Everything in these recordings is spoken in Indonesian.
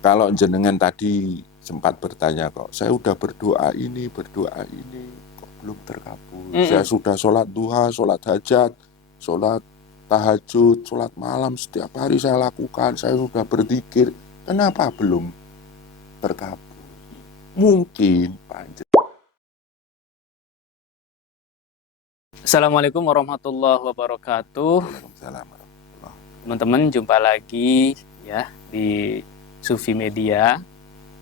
Kalau jenengan tadi sempat bertanya kok, saya udah berdoa ini, kok belum terkabul. Saya sudah sholat duha, sholat hajat, sholat tahajud, sholat malam, setiap hari saya lakukan, saya sudah berzikir, kenapa belum terkabul? Mungkin panjang. Assalamualaikum warahmatullahi wabarakatuh. Waalaikumsalam warahmatullahi. Teman-teman, jumpa lagi ya di Sufi Media.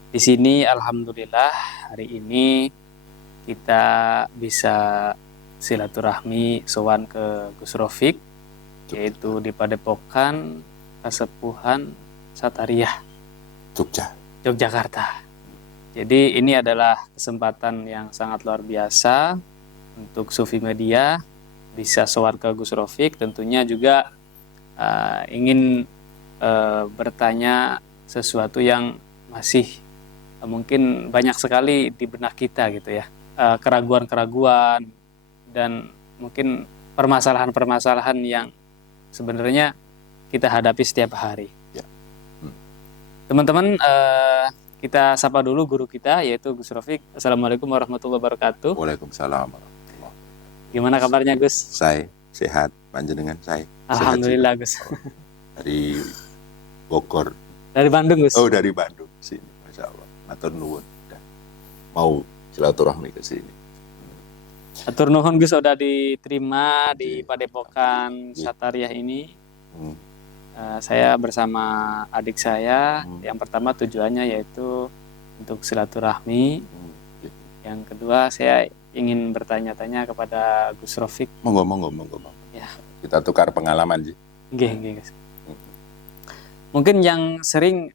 Di sini alhamdulillah hari ini kita bisa silaturahmi sowan ke Gus Rofik, yaitu di Padepokan Kasepuhan Satariah, Yogyakarta. Jadi ini adalah kesempatan yang sangat luar biasa untuk Sufi Media bisa sowan ke Gus Rofik. Tentunya juga ingin bertanya sesuatu yang masih mungkin banyak sekali di benak kita gitu ya, keraguan-keraguan dan mungkin permasalahan-permasalahan yang sebenarnya kita hadapi setiap hari. Teman-teman, kita sapa dulu guru kita, yaitu Gus Rofik. Assalamualaikum warahmatullahi wabarakatuh. Waalaikumsalam warahmatullahi. Gimana kabarnya Gus? Saya sehat, panjenengan saya. Alhamdulillah Gus. Dari Bogor. Dari Bandung Gus. Oh, dari Bandung sini, masya Allah. Matur nuwun. Mau silaturahmi ke sini. Atur nuhun Gus, sudah diterima di Padepokan Satariah ini. Saya bersama adik saya. Yang pertama tujuannya yaitu untuk silaturahmi. Yang kedua saya ingin bertanya-tanya kepada Gus Rofik. Monggo. Ya. Kita tukar pengalaman sih. Nggih, Gus. Mungkin yang sering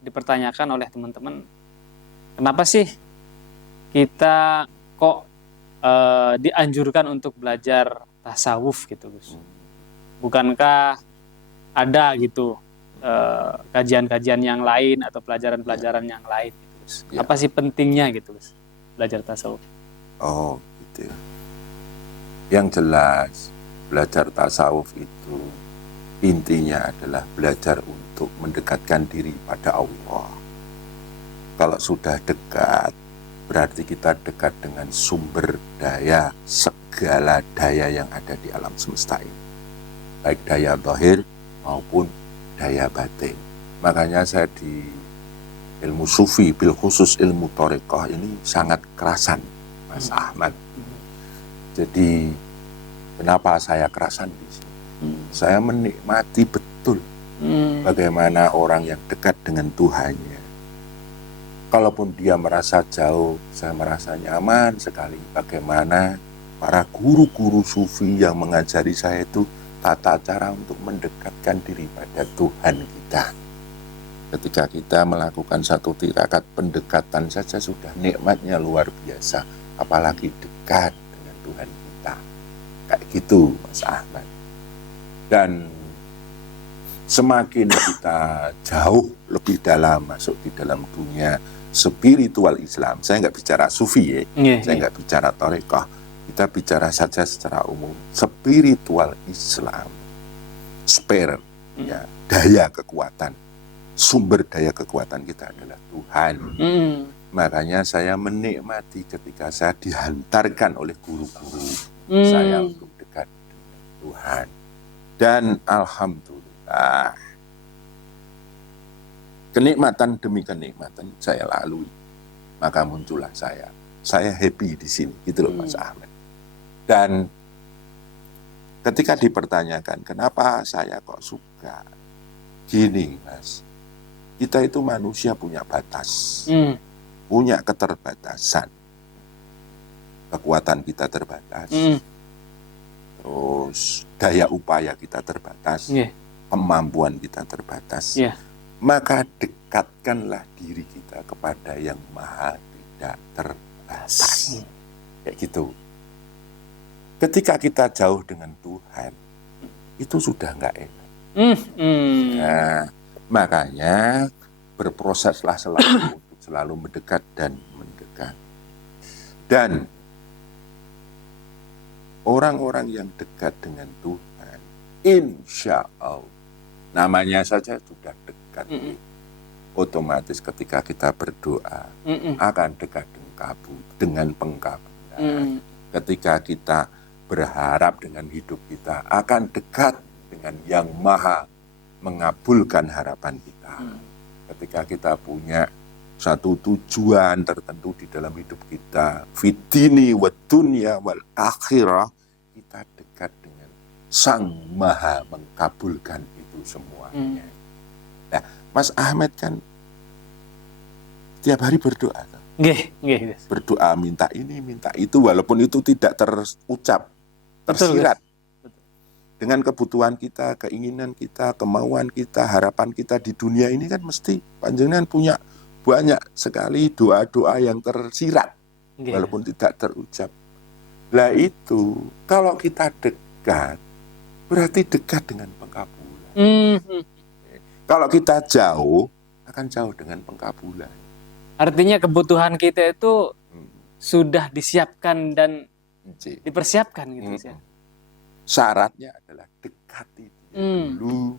dipertanyakan oleh teman-teman, kenapa sih kita kok dianjurkan untuk belajar tasawuf gitu Gus? Bukankah ada gitu kajian-kajian yang lain atau pelajaran-pelajaran yang lain gitu Gus? Ya. Apa sih pentingnya gitu Gus belajar tasawuf? Oh gitu ya. Yang jelas belajar tasawuf itu intinya adalah belajar untuk mendekatkan diri pada Allah. Kalau sudah dekat, berarti kita dekat dengan sumber daya, segala daya yang ada di alam semesta ini. Baik daya zahir maupun daya batin. Makanya saya di ilmu sufi, bil khusus ilmu thariqah ini sangat kerasan, Mas Ahmad. Jadi kenapa saya kerasan di sini? Saya menikmati betul bagaimana orang yang dekat dengan Tuhannya. Kalaupun dia merasa jauh, saya merasa nyaman sekali. Bagaimana para guru-guru sufi yang mengajari saya itu tata cara untuk mendekatkan diri pada Tuhan kita. Ketika kita melakukan satu tirakat pendekatan saja sudah nikmatnya luar biasa. Apalagi dekat dengan Tuhan kita. Kayak gitu Mas Ahmad. Dan semakin kita jauh lebih dalam masuk di dalam dunia spiritual Islam. Saya nggak bicara sufi ya. Saya nggak bicara thariqah. Kita bicara saja secara umum, spiritual Islam, ya, daya kekuatan, sumber daya kekuatan kita adalah Tuhan. Makanya saya menikmati ketika saya dihantarkan oleh guru-guru saya untuk dekat dengan Tuhan. Dan alhamdulillah, kenikmatan demi kenikmatan saya lalui. Maka muncullah saya happy di sini, gitu loh Mas Ahmad. Dan ketika dipertanyakan kenapa saya kok suka, gini Mas, kita itu manusia punya batas, punya keterbatasan, kekuatan kita terbatas, terus daya upaya kita terbatas, kemampuan kita terbatas, maka dekatkanlah diri kita kepada yang maha tidak terbatas, kayak gitu. Ketika kita jauh dengan Tuhan, itu sudah nggak enak. Nah, makanya berproseslah selalu untuk selalu mendekat dan mendekat. Dan orang-orang yang dekat dengan Tuhan, insya Allah, namanya saja sudah dekat. otomatis ketika kita berdoa akan dekat dengan pengkabulan. Ketika kita berharap dengan hidup kita akan dekat dengan yang maha mengabulkan harapan kita. Ketika kita punya satu tujuan tertentu di dalam hidup kita, fitini wa dunya wal akhirah, kita dekat dengan Sang Maha mengabulkan itu semuanya. Nah, Mas Ahmed kan tiap hari berdoa. Nggih. Berdoa minta ini, minta itu, walaupun itu tidak terucap, tersirat. Betul. Dengan kebutuhan kita, keinginan kita, kemauan kita, harapan kita di dunia ini kan mesti panjenengan punya banyak sekali doa-doa yang tersirat, walaupun tidak terucap. Lah itu, kalau kita dekat, berarti dekat dengan pengkabulan. Kalau kita jauh, akan jauh dengan pengkabulan. Artinya kebutuhan kita itu sudah disiapkan dan dipersiapkan gitu. Syaratnya adalah dekati dulu.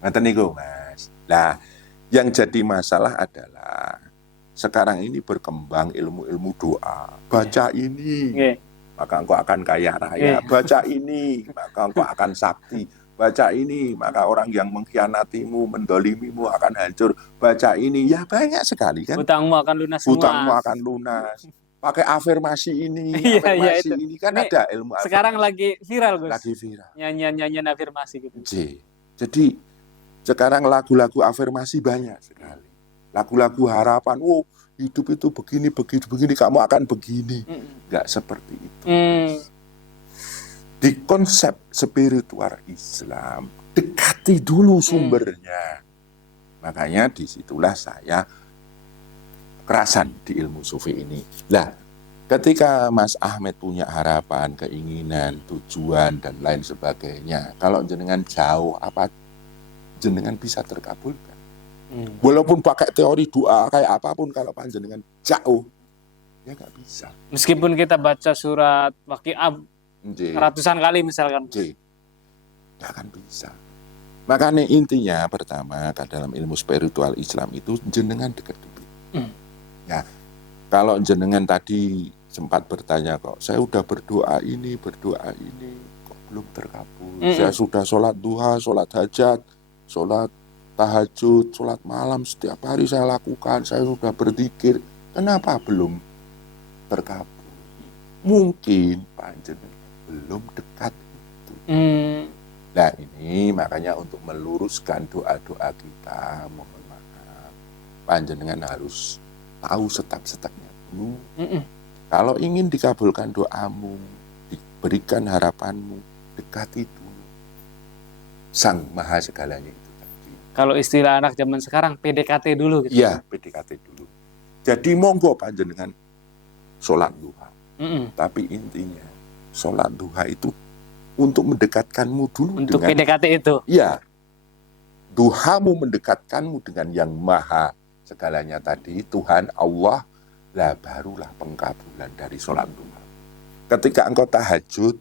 Ngaten niku, Mas. Nah, yang jadi masalah adalah sekarang ini berkembang ilmu-ilmu doa. Baca ini, maka engkau akan kaya raya. Baca ini, maka engkau akan sakti. Baca ini, maka orang yang mengkhianatimu, mendolimimu akan hancur. Baca ini, ya banyak sekali kan. Hutangmu akan lunas semua. Hutangmu akan lunas. Pakai afirmasi ini, afirmasi ini kan ini ada ilmu afirmasi. Sekarang lagi viral, Gus. Lagi viral. Nyanyian afirmasi gitu. Jadi sekarang lagu-lagu afirmasi banyak sekali. Lagu-lagu harapan, hidup itu begini, kamu akan begini. Enggak seperti itu. Di konsep spiritual Islam, dekati dulu sumbernya. Makanya disitulah saya kerasan di ilmu sufi ini. Nah, ketika Mas Ahmed punya harapan, keinginan, tujuan, dan lain sebagainya, kalau jenengan jauh, apa jenengan bisa terkabulkan? Walaupun pakai teori doa kayak apapun, kalau panjenengan jauh, ya nggak bisa. Meskipun kita baca surat Waqiah ratusan kali misalkan, nggak akan bisa. Makanya intinya pertama dalam ilmu spiritual Islam itu jenengan dekat dulu. Ya, kalau jenengan tadi sempat bertanya kok, saya udah berdoa ini, kok belum terkabul. Saya sudah sholat duha, sholat hajat, sholat tahajud, sholat malam setiap hari saya lakukan, saya sudah berzikir, kenapa belum terkabul? Mungkin panjenengan belum dekat itu. Nah ini makanya untuk meluruskan doa-doa kita, mohon maaf, panjenengan harus tahu step-stepnya dulu. Kalau ingin dikabulkan doamu, diberikan harapanmu, dekati dulu Sang Maha segalanya itu tadi. Kalau istilah anak zaman sekarang, PDKT dulu gitu. Iya, PDKT dulu. Jadi monggo panjenengan sholat duha. Tapi intinya sholat duha itu untuk mendekatkanmu dulu. Untuk dengan PDKT itu? Iya. Duhamu mendekatkanmu dengan yang maha segalanya tadi, Tuhan Allah, lah barulah pengkabulan dari sholat duha. Ketika engkau tahajud,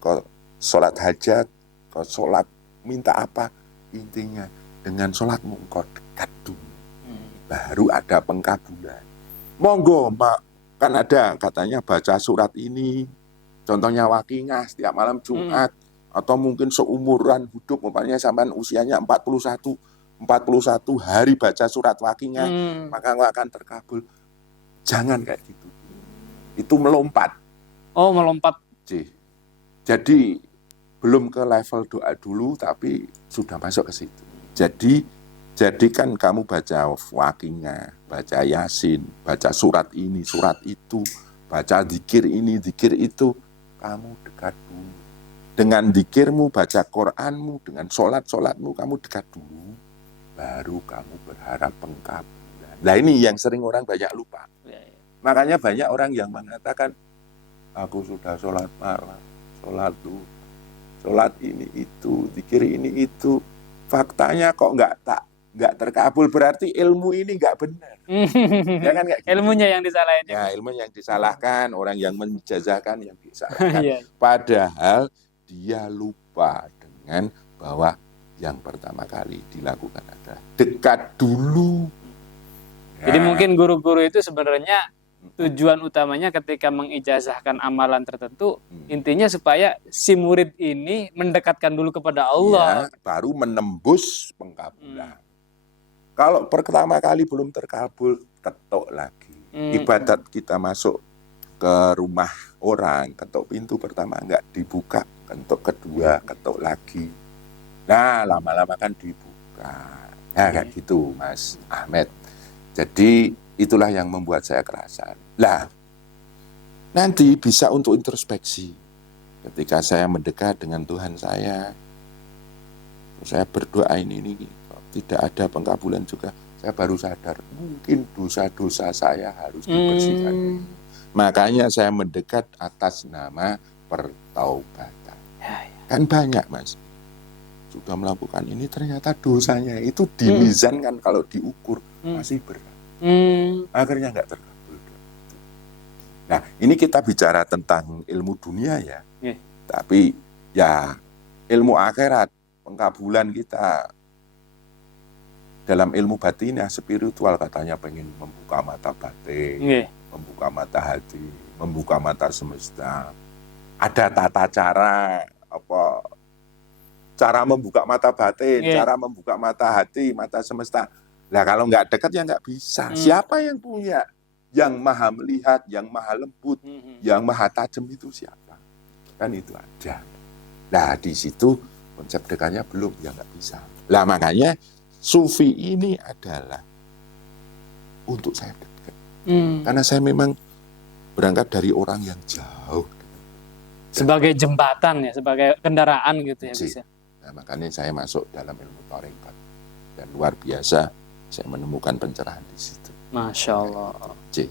kau sholat hajat, kau sholat minta apa, intinya dengan sholatmu engkau dekat dulu. Baru ada pengkabulan. Monggo, kan ada katanya baca surat ini, contohnya Waqiah setiap malam Jumat, atau mungkin seumuran hidup, umpamanya sampean usianya 41 hari baca surat Waqiah, maka engkau akan terkabul. Jangan kayak gitu. Itu melompat. Oh, melompat. Jadi belum ke level doa dulu, tapi sudah masuk ke situ. Jadi kan kamu baca Waqiah, baca Yasin, baca surat ini, surat itu, baca zikir ini, zikir itu, kamu dekat dulu. Dengan zikirmu, baca Qur'anmu, dengan sholatmu, kamu dekat dulu. Baru kamu berharap pengkabulan. Nah ini yang sering orang banyak lupa. Makanya banyak orang yang mengatakan, aku sudah sholat malam, sholat ini itu, zikir ini itu. Faktanya kok nggak terkabul, berarti ilmu ini nggak benar. Ya kan, gitu. Ilmunya yang disalahin. Ya, ilmunya yang disalahkan, orang yang menjazahkan yang disalahkan. Padahal dia lupa dengan bahwa yang pertama kali dilakukan adalah dekat dulu Jadi mungkin guru-guru itu sebenarnya tujuan utamanya ketika mengijazahkan amalan tertentu, intinya supaya si murid ini mendekatkan dulu kepada Allah. Ya, baru menembus pengkabulan. Kalau pertama kali belum terkabul, ketok lagi. Ibadat kita masuk ke rumah orang, ketok pintu pertama nggak dibuka, ketok kedua, ketok lagi. Nah, lama-lama kan dibuka. Nah, kayak gitu, Mas Ahmed. Jadi, itulah yang membuat saya kerasan. Lah, nanti bisa untuk introspeksi. Ketika saya mendekat dengan Tuhan saya berdoa ini tidak ada pengkabulan juga, saya baru sadar mungkin dosa-dosa saya harus dibersihkan. Makanya saya mendekat atas nama pertaubatan. Kan banyak, Mas, sudah melakukan ini, ternyata dosanya itu di mizan kan kalau diukur masih berat. Akhirnya nggak terkabul. Nah, ini kita bicara tentang ilmu dunia ya. Tapi ya ilmu akhirat, pengkabulan kita dalam ilmu batinnya, spiritual katanya pengen membuka mata batin, membuka mata hati, membuka mata semesta. Ada tata cara cara membuka mata batin, cara membuka mata hati, mata semesta. Nah, kalau nggak dekat ya nggak bisa. Siapa yang punya? Yang maha melihat, yang maha lembut, yang maha tajam itu siapa? Kan itu ada. Nah, di situ konsep dekatnya belum, ya nggak bisa. Lah, makanya sufi ini adalah untuk saya dekat. Karena saya memang berangkat dari orang yang jauh. Sebagai jembatan ya, sebagai kendaraan gitu ya bisa. Nah, makanya saya masuk dalam ilmu tarekat. Dan luar biasa saya menemukan pencerahan di situ. Masya Allah. C.